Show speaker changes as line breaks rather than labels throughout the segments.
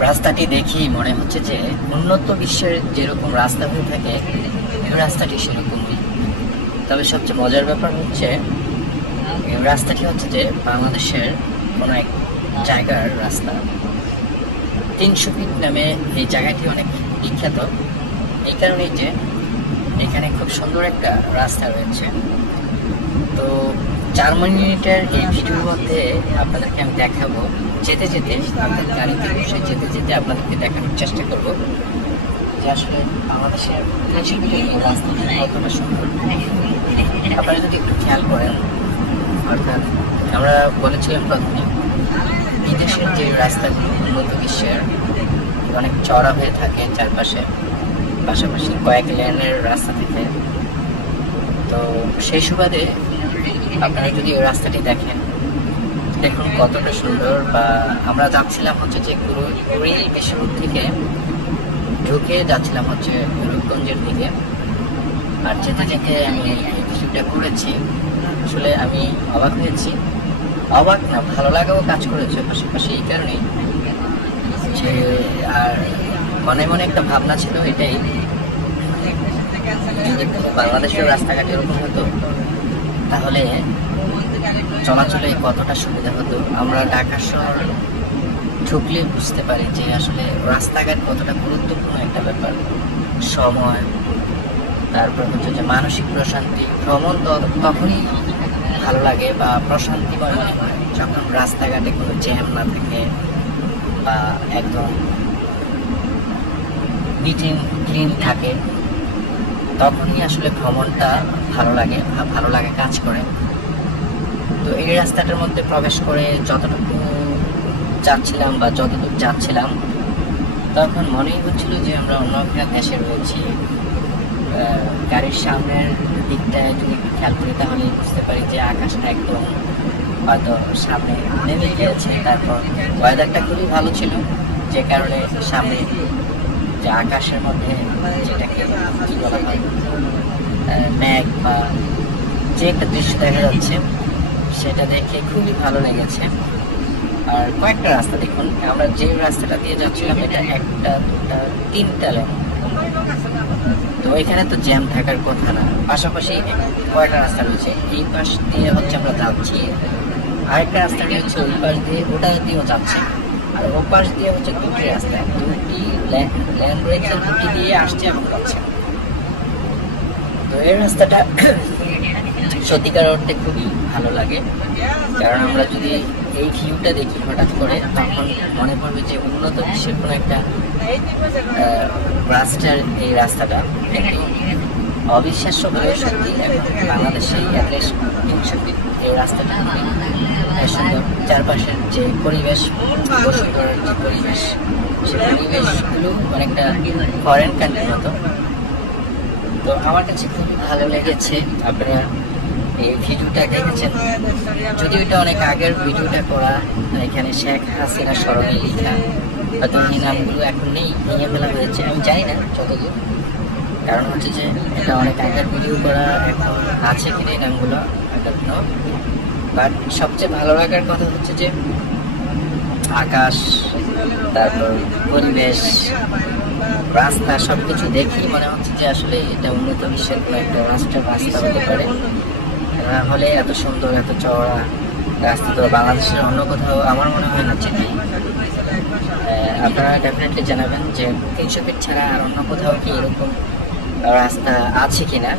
রাস্তাটি দেখি মনে হচ্ছে যে উন্নত বিশ্বের যেরকম রাস্তা হয়ে থাকে, এই রাস্তাটি সেরকমই। তবে সবচেয়ে মজার ব্যাপার হচ্ছে, এই রাস্তাটি হচ্ছে যে বাংলাদেশের কোনো এক জায়গার রাস্তা। তিনশো ফিট নামে এই জায়গাটি অনেক বিখ্যাত। এই কারণেই যে এখানে খুব সুন্দর একটা রাস্তা রয়েছে। তো চার মিনিটের এই ভিডিওর মধ্যে আপনাদেরকে আমি দেখাবো। যেতে যেতে আপনার গাড়িতে বসে যেতে যেতে আপনাদেরকে দেখানোর চেষ্টা করব। যে আসলে বাংলাদেশের রাস্তাটি কতটা সুন্দর। আপনারা যদি একটু খেয়াল করেন, অর্থাৎ আমরা বলেছিলাম প্রথমে, বিদেশের যে রাস্তাগুলো উন্নত বিশ্বের অনেক চড়া হয়ে থাকে চারপাশে, পাশাপাশি কয়েক লেনের রাস্তা থেকে। তো সেই সুবাদে আপনারা যদি ওই রাস্তাটি দেখেন, দেখুন কতটা সুন্দর বা আমরা যাচ্ছিলাম হচ্ছে যে কুড়ি বিশ্বরূপ থেকে ঢুকে যাচ্ছিলাম হচ্ছে রূপগঞ্জের দিকে। আর যেতে যেতে আমি কিছুটা করেছি আসলে আমি অবাক হয়েছি। অবাক না, ভালো লাগাও কাজ করেছে পাশাপাশি এই কারণেই। যে আর মনে মনে একটা ভাবনা ছিল এটাই। বাংলাদেশের রাস্তাঘাট এরকম হতো তাহলে চলাচলে কতটা সুবিধা হতো? আমরা ঢাকা শহর ঢুকলে বুঝতে পারি যে আসলে রাস্তাঘাট কতটা গুরুত্বপূর্ণ একটা ব্যাপার। সময়, তারপর হচ্ছে যে মানসিক প্রশান্তি, ভ্রমণ তখনই ভালো লাগে বা প্রশান্তিময় মনে হয় যখন রাস্তাঘাটে কোনো জ্যাম না থাকে বা একদম মিটিং ক্লিন থাকে। তখনই আসলে ভ্রমণটা ভালো লাগে ভালো লাগে, কাজ করে। তো এই রাস্তাটার মধ্যে প্রবেশ করে যতটুকু যাচ্ছিলাম বা যতদূর যাচ্ছিলাম তখন মনেই হচ্ছিল যে আমরা অন্য একটা দেশে রয়েছি। গাড়ির সামনের দিকটায় যদি একটু খেয়াল করি তাহলে বুঝতে পারি যে আকাশটা একদম হয়তো সামনে নেমে গিয়েছে। তারপর ওয়েদারটা খুবই ভালো ছিল, যে কারণে সামনে যে আকাশের মধ্যে যেটাকে কি বলা হয় মেঘ বা যে একটা দৃশ্য দেখা যাচ্ছে, সেটা দেখে খুবই ভালো লেগেছে। আর কয়েকটা রাস্তা দেখুন, আমরা যে রাস্তাটা দিয়ে যাচ্ছিলাম, এটা একটা, দুটা, তিনটা লেন। তো এখানে তো জ্যাম থাকার কথা না, পাশাপাশি কয়েকটা রাস্তা রয়েছে। এই পাশ দিয়ে হচ্ছে আমরা যাচ্ছি, আরেকটা রাস্তাটি হচ্ছে ওই পাশ দিয়ে, ওটা দিয়েও যাচ্ছে। আর ও পাশ দিয়ে হচ্ছে দুটি রাস্তা। দুটি ল্যান্ড রয়েছে দুটি দিয়ে আসছে এবং যাচ্ছে তো এই রাস্তাটা সত্যিকার অর্থে খুবই ভালো লাগে। কারণ আমরা যদি এই ভিউটা দেখি হঠাৎ করে, তখন মনে পড়বে যে উন্নত বিশ্বের কোনো একটা রাস্তার এই রাস্তাটা। অবিশ্বাস্য হয়ে সত্যি বাংলাদেশে এই রাস্তাটা খুবই সুন্দর চারপাশের যে পরিবেশ বসুন্ধরার যে পরিবেশ সেই পরিবেশগুলো অনেকটা ফরেন কান্ট্রির মতো। তো আমার কাছে খুব ভালো লেগেছে আপনারা এই ভিডিওটা দেখেছেন। যদিও এটা অনেক আগের ভিডিওটা করা, এখানে শেখ হাসিনা স্মরণে লেখা। হয়তো এই নামগুলো এখন নেই নিয়ে ফেলা হয়েছে, আমি জানি না যতদূর। কারণ হচ্ছে যে এটা অনেক আগের ভিডিও করা আছে কিনা এই নামগুলো বাট সবচেয়ে ভালো লাগার কথা হচ্ছে যে আকাশ, তারপর পরিবেশ, রাস্তা সব কিছু দেখি মনে হচ্ছে যে আসলে এটা উন্নত বিশ্বের কোনো একটা রাষ্ট্রের রাস্তা হতে পারে। না হলে এত সুন্দর, এত চওড়া রাস্তা তো বাংলাদেশের অন্য কোথাও আমার মনে হয় না চেন্নাই আপনারা ডেফিনেটলি জানাবেন যে তিনশো ফিট ছাড়া আর অন্য কোথাও কি এরকম রাস্তা আছে কিনা,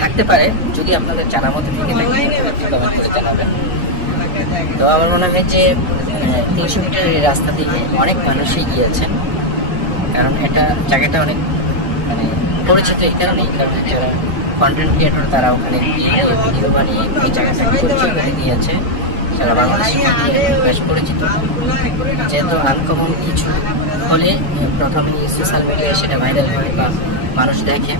থাকতে পারে, যদি আপনাদের জানা মতো থেকে থাকে কমেন্ট করে জানাবেন। তো আমার মনে হয় যে তিনশো মিটার এই রাস্তা দিয়ে অনেক মানুষই গিয়েছেন কারণ এটা জায়গাটা অনেক মানে পরিচিত এই কারণেই, কারণ যারা কন্টেন্ট ক্রিয়েটর তারা ওখানে গিয়ে ভিডিও বানিয়ে এই দিয়েছে সারা বেশ পরিচিত। যেহেতু আনকমন কিছু হলে প্রথমে সোশ্যাল মিডিয়ায় সেটা ভাইরাল হয় বা মানুষ দেখে।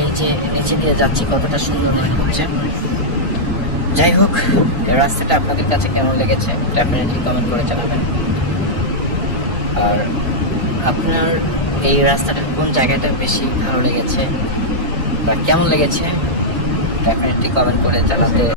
এই যে নিচে দিয়ে যাচ্ছি, কতটা সুন্দর মনে হচ্ছে। যাই হোক রাস্তাটা আপনাদের কাছে কেমন লেগেছে ডেফিনেটলি কমেন্ট করে জানাবেন। আর আপনার এই রাস্তাটার কোন জায়গাটা বেশি ভালো লেগেছে বা কেমন লেগেছে ডেফিনেটলি কমেন্ট করে জানাতে